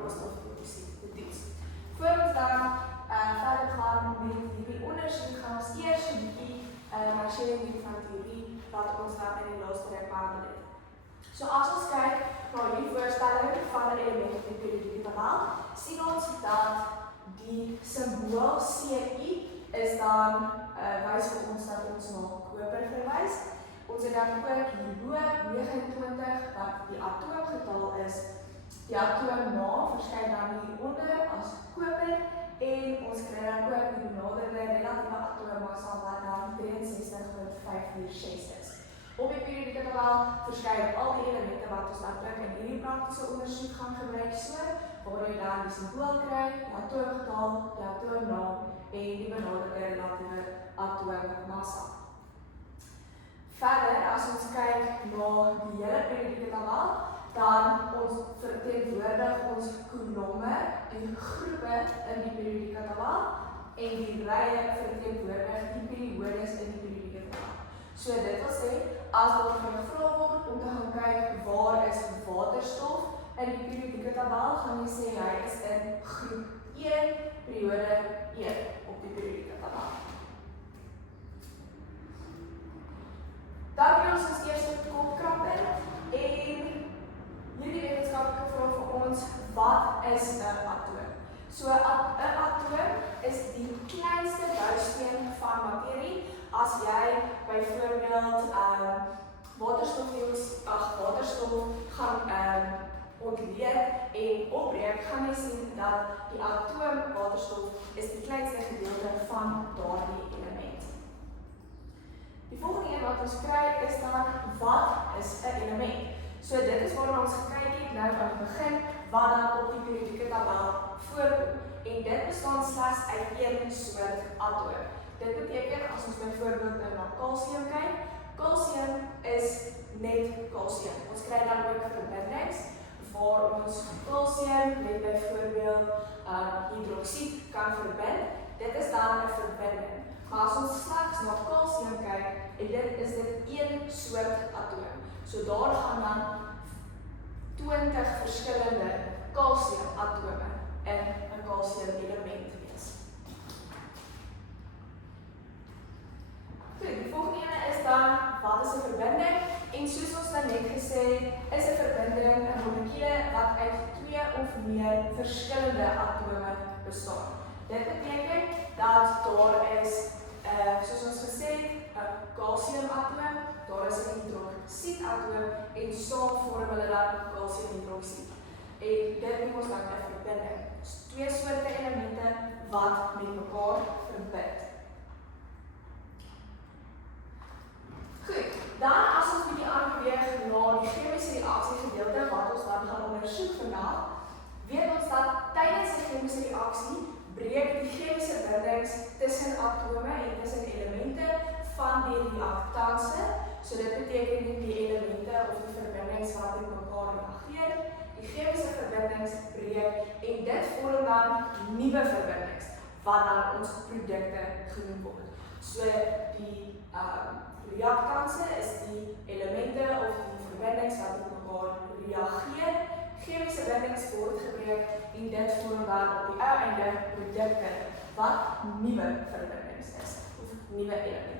koolstofdioksied te toets. Voor ons dan verder gaan met hierdie ondersoek, gaan ons eers 'n bietjie marxering doen van teorie wat ons dan in die laaste ruk behandel het. So as ons kyk na die voorstelling van 'n element in die periodieke tabel, sien ons dat die simbool CI is dan wys vir ons dat ons na koper verwys. Ons het dan ook hierbo 29 wat die atoomgetal is. Die atoomnaam verskyn dan hieronder as koper en ons kry dan ook die benaderde relatiewe atoommassa wat dan 63,546 is. Op die periodieke tabel verskyn al die elemente wat ons dan ook in hierdie praktiese ondersoek gaan gebruik, so waar jy dan die simbool kry, die atoomgetal, die atoomnaam en die benaderde relatiewe atoommassa. Verder, as ons kyk na die hele periodieke tabel, dan ons verteenwoordig ons kolomme, die groepe in die periodieke tabel en die rye verteenwoordig die periodes in die periodieke tabel. So dit wil sê, as daar gevra word om te gaan kyk waar is waterstof in die periodieke tabel, gaan jy sê hy is in groep 1, periode 1 op die periodieke tabel. Dan kry ons ons eerste kopkrapper en hierdie wetenskaplike vraag vir ons, wat is 'n atoom? So 'n atoom is die kleinste bousteen van materie. As jy byvoorbeeld waterstof gaan ontleed en opbreek, gaan jy sien dat die atoom waterstof is die kleinste gedeelte van daardie element. Die volgende een wat ons kry is dan, wat is 'n element? So dit is waarna ons gekyk het nou aan die begin, wat dan op die periodieke tabel voorkom. En dit bestaan slegs uit een soort atoom. Dit beteken, as ons byvoorbeeld nou na kalsium kyk, kalsium is net kalsium. Ons kry dan ook verbindings, waar ons kalsium met byvoorbeeld hydroksied kan verbind. Dit is dan 'n verbinding. Maar as ons slegs na kalsium kyk, en dit is dit een soort atoom. So daar gaan dan 20 verskillende kalsiumatome in 'n kalsiumelement wees. Goed, die volgende ene is dan, wat is 'n verbinding? En soos ons dan net gesê, is 'n verbinding 'n molekuule wat uit 2 of meer verskillende atome bestaan. Dit beteken dat daar is, soos ons gesê het, 'n kalsiumatoom, daar is 'n hydroksiedatoom en saam vorm hulle dan kalsiumhydroksied. En dit noem ons dan 'n verbinding. Dus 2 soorte elemente wat met mekaar verbind. Goed, dan as ons bietjie aanbeweeg na die chemiese reaksie gedeelte wat ons dan gaan ondersoek vandag, weet ons dat tydens 'n chemiese reaksie breek die chemiese bindings tussen atome en tussen elemente van die reaktanse. So dit beteken nie die elemente of die verbindings wat met mekaar reageer. Die chemiese verbindings breek en dit vorm dan nuwe verbindings wat dan ons produkte genoem word. So die reaktanse is die elemente of die verbindings wat met mekaar reageer. Chemiese bindings word gebreek en dit vorm dan op die ou einde produkte wat nuwe verbindings is of nuwe elemente.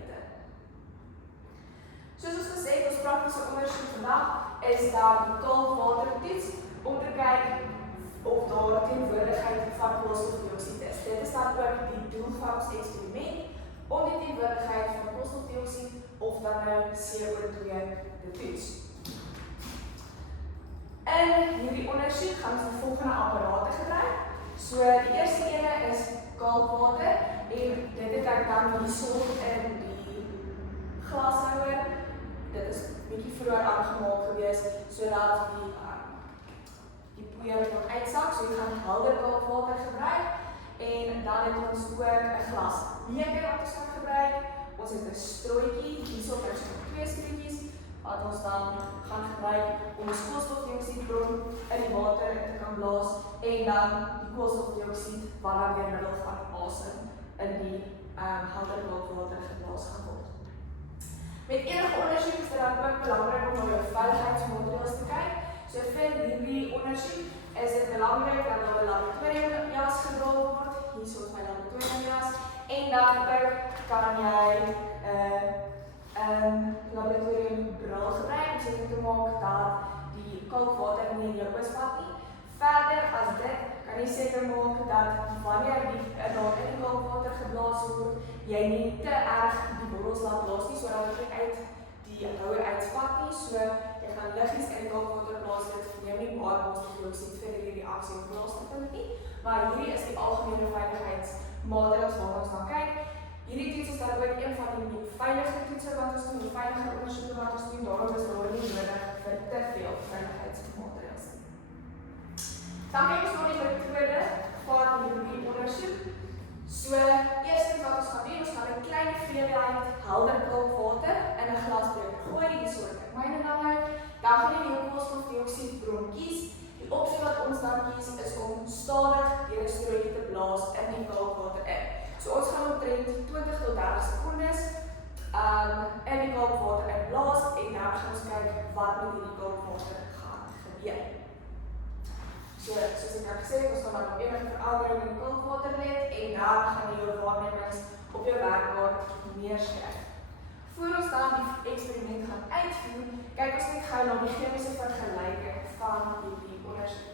Soos ons gesê het, ons praktiese ondersoek vandag is dan die kalkwatertoets om te kyk of daar teenwoordigheid van koolstofdioksied is. Dit is dan ook die doel van ons eksperiment om die teenwoordigheid van koolstofdioksied of dan nou CO2 te toets. In hierdie ondersoek gaan ons die volgende apparate gebruik. So die eerste ene is kalkwater en dit het ek dan hierso in die glashouer. Dit is bietjie vroeër aangemaak gewees sodat die poeier kan uitsak. So jy gaan helder kalkwater gebruik en dan het ons ook 'n glasbeker wat ons gaan gebruik. Ons het 'n strooitjie, hierso is 2 strootjies wat ons dan gaan gebruik om ons koolstofdioksiedbron in die water te kan blaas en dan die koolstofdioksied wat dan deur middel van asem in die helder kalkwater geblaas gaan word. Met enige ondersoek is dit dan ook belangrik om na jou veiligheidsmaatreëls te kyk. So vir hierdie ondersoek is dit belangrik dat daar 'n laboratoriumjas gedra word. Hier is my laboratoriumjas. En dan ook kan jy 'n laboratoriumbril gebruik om seker te maak dat die kalkwater nie in jou oog vat nie. Verder as dit, kan jy seker maak dat wanneer daar in die kalkwater geblaas word, jy nie te erg die borrels laat blaas nie, sodat dit nie uit die houer uitspat nie. So jy gaan liggies in die kalkwater blaas, dit neem nie baie koolstofdioksied vir die reaksie om blaas te vind nie. Maar hierdie is die algemene veiligheidsmaatreëls waarna ons dan kyk. Hierdie toets is dan ook een van die veilige toetse wat ons doen, die veilige ondersoeke wat ons doen, daarom is daar nie nodig vir te veel veiligheidsmaatreëls. Dan kyk ons na die metode van hierdie ondersoek. So, eerstens wat ons gaan doen, ons gaan 'n klein hoeveelheid helder kalkwater in 'n glasbeker gooi, die soort myne dan nou. Dan gaan jy jou koolstofdioksiedbron kies. Die opsie wat ons dan kies is om stadig deur 'n strooitjie te blaas in die kalkwater in. So ons gaan omtrent 20 tot 30 sekondes in die kalkwater inblaas en dan gaan ons kyk wat met hierdie kalkwater gaan gebeur. So, soos ek gesê het, ons gaan dan op enige verandering in die kalkwater let en dan gaan jy jou waarnemings op jou werkkaart neerskryf. Voor ons dan die eksperiment gaan uitvoer, kyk ons net gou na die chemiese vergelyking van hierdie ondersoek.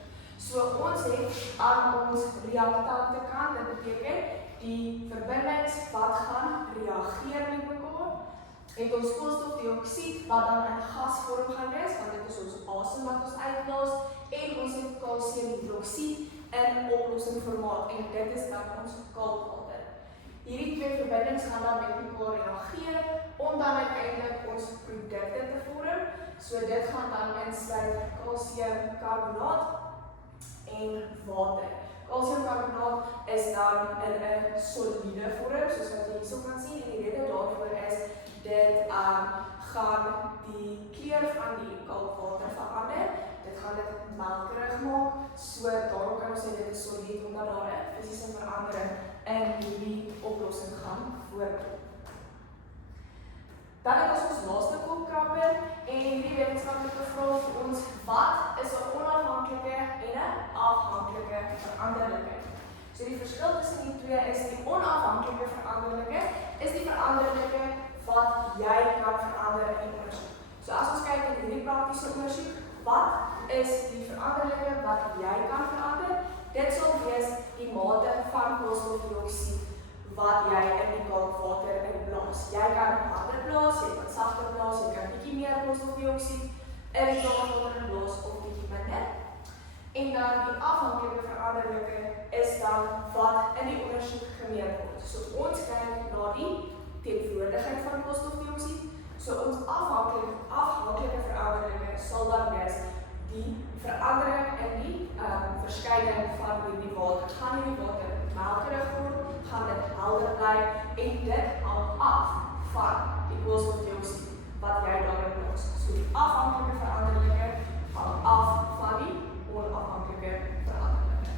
So ons het aan ons reaktante kant, dit beteken die verbindings wat gaan reageer met mekaar, het ons koolstofdioksied wat dan in gasvorm gaan wees, want dit is ons asem wat ons uitblaas, en ons het kalsiumhidroksied in oplossingformaat en dit is dan ons kalkwater. Hierdie twee verbindings gaan dan met mekaar reageer om dan uiteindelik ons produkte te vorm. So dit gaan dan insluit kalsiumkarbonaat en water. Kalsiumkarbonaat is dan in 'n soliede vorm, soos wat jy hierso kan sien, en die rede daarvoor is dit gaan die kleur van die kalkwater verander. Dit gaan dit melkerig maak, so daarom kan ons sê dit is solied omdat daar 'n fisiese verandering in hierdie oplossing gaan voorkom. Dan het ons laaste kopkrabber en hierdie wetenskaplike vraag vir ons, wat is 'n onafhanklike en 'n afhanklike veranderlikheid? So die verskil tussen die twee is die onafhanklike veranderlike is die veranderlike wat jy kan verander in die ondersoek. So as ons kyk in hierdie praktiese ondersoek, wat is die veranderlike wat jy kan verander? Dit sal wees die mate van koolstofdioksied wat jy in die kalkwater inblaas. Jy kan harder blaas, jy kan sagter blaas, jy kan bietjie meer koolstofdioksied in die kalkwater inblaas of bietjie minder. En dan die afhanklike veranderlike is dan wat in die ondersoek gemeet word. So ons kyk na die teenwoordigheid van koolstofdioksied. So ons afhanklike veranderlike sal dan wees die verandering in die verskeiding van hierdie water. Gaan hierdie water melkerig word, gaan dit helder bly en dit hang af van die koolstofdioksied wat jy daarin blaas. So die afhanklike veranderlike hang af van die onafhanklike veranderlike.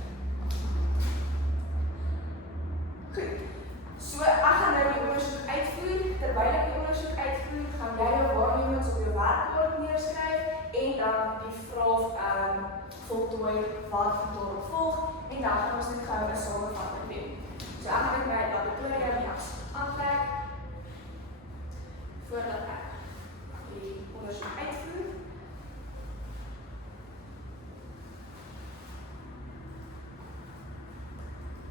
Goed. So ek gaan nou die ondersoek uitvoer. Terwyl ek die ondersoek uitvoer, gaan jy jou waarnemings op jou werkkaart neerskryf en dan die vraag voltooi wat daarop volg en dan gaan ons net gou 'n samevatting doen. So ek gaan my laboratoriumjas aantrek voordat ek die ondersoek uitvoer.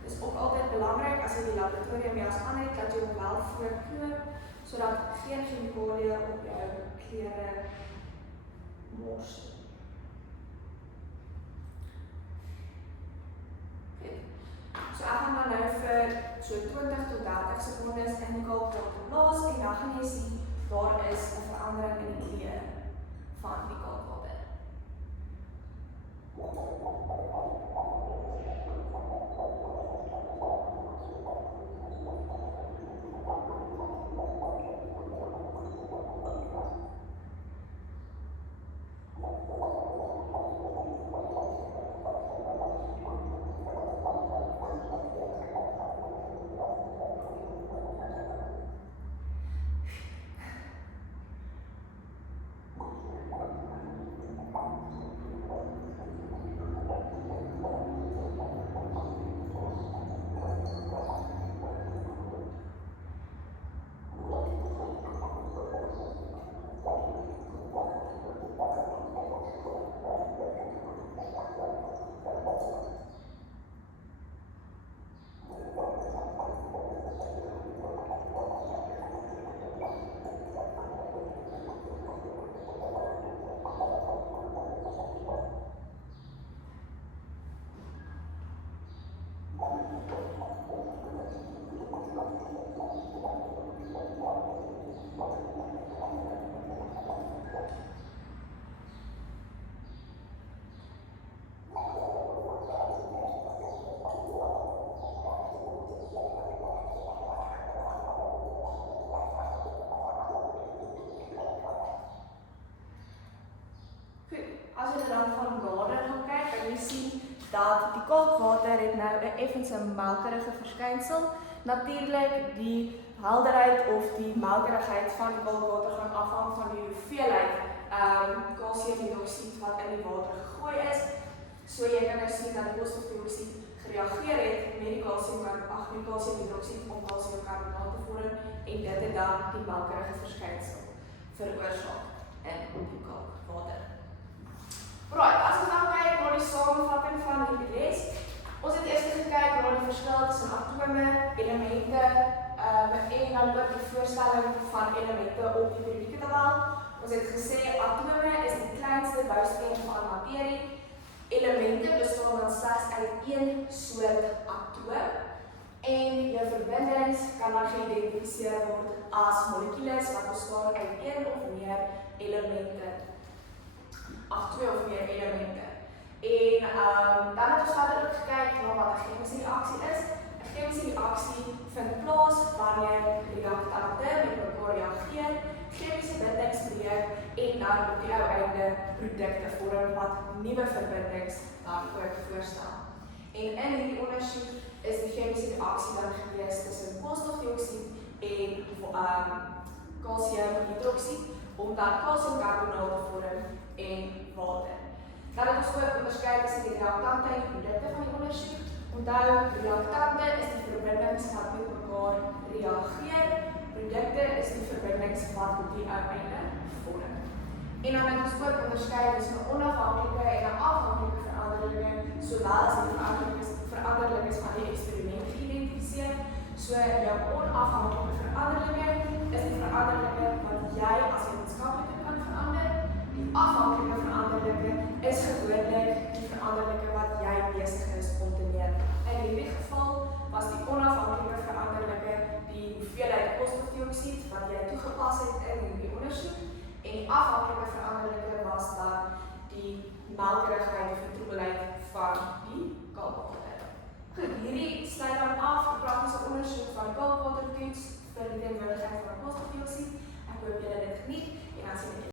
Dit is ook altyd belangrik as jy die laboratoriumjas aan het, dat jy hom wel voorknoop, sodat geen chemikalieë op jou klere mors. So ek gaan dan nou vir so 20 tot 30 sekondes in die kalkwater blaas en dan gaan jy sien daar is 'n verandering in die kleur van die kalkwater. As jy dan van nader gaan kyk, kan jy sien dat die kalkwater het nou 'n effens melkerige verskynsel. Natuurlik die helderheid of die melkerigheid van die kalkwater gaan afhang van die hoeveelheid kalsiumhidroksied wat in die water gegooi is. So jy kan nou sien dat die koolstofdioksied gereageer het met die kalsiumhidroksied om kalsiumkarbonaat te vorm en dit het dan die melkerige verskynsel veroorsaak in die kalkwater. Right, as ons dan kyk na die samenvatting van hierdie les, ons het eers gekyk na die verskil tussen atome, elemente en dan ook die voorstelling van elemente op die periodieke tabel. Ons het gesê atome is die kleinste bousteen van materie. Elemente bestaan dan slegs uit een soort atoom en jou verbindings kan dan geïdentifiseer word as molekules wat bestaan uit een of meer elemente. 2 of meer elemente. En dan het ons verder ook gekyk na wat 'n chemische reaksie is. 'n Chemische reaksie vind plaas wanneer reaktante met mekaar reageer, chemische bindings breek en dan op die ou einde produkte vorm wat nuwe verbindings dan ook voorstel. En in hierdie ondersoek is die chemische reaksie dan gewees tussen koolstofdioksied en kalsiumhidroksied om dan kalsiumkarbonaat te vorm en water. Dan het ons ook onderskei tussen die reaktante en die produkte van die ondersoek. Onthou, reaktante is die verbindings wat met mekaar reageer. Produkte is die verbindings wat op die uiteinde vorm. En dan het ons ook onderskei tussen onafhanklike en afhanklike veranderlinge, sowel as die veranderlinge van die eksperiment geïdentifiseer. So jou onafhanklike veranderlinge is die veranderlinge wat jy as wetenskaplike kan verander. Die afhanklike veranderlinge is gewoonlik die veranderlinge wat jy besig is om te meet. In hierdie geval was die onafhanklike veranderlinge die hoeveelheid koolstofdioksied wat jy toegepas het in die ondersoek en die afhanklike veranderlinge was dan die melkerigheid of die troebelheid van die kalkwater. Goed, hierdie sluit dan af die praktiese ondersoek van kalkwatertoets vir die teenwoordigheid van koolstofdioksied. Ek hoop julle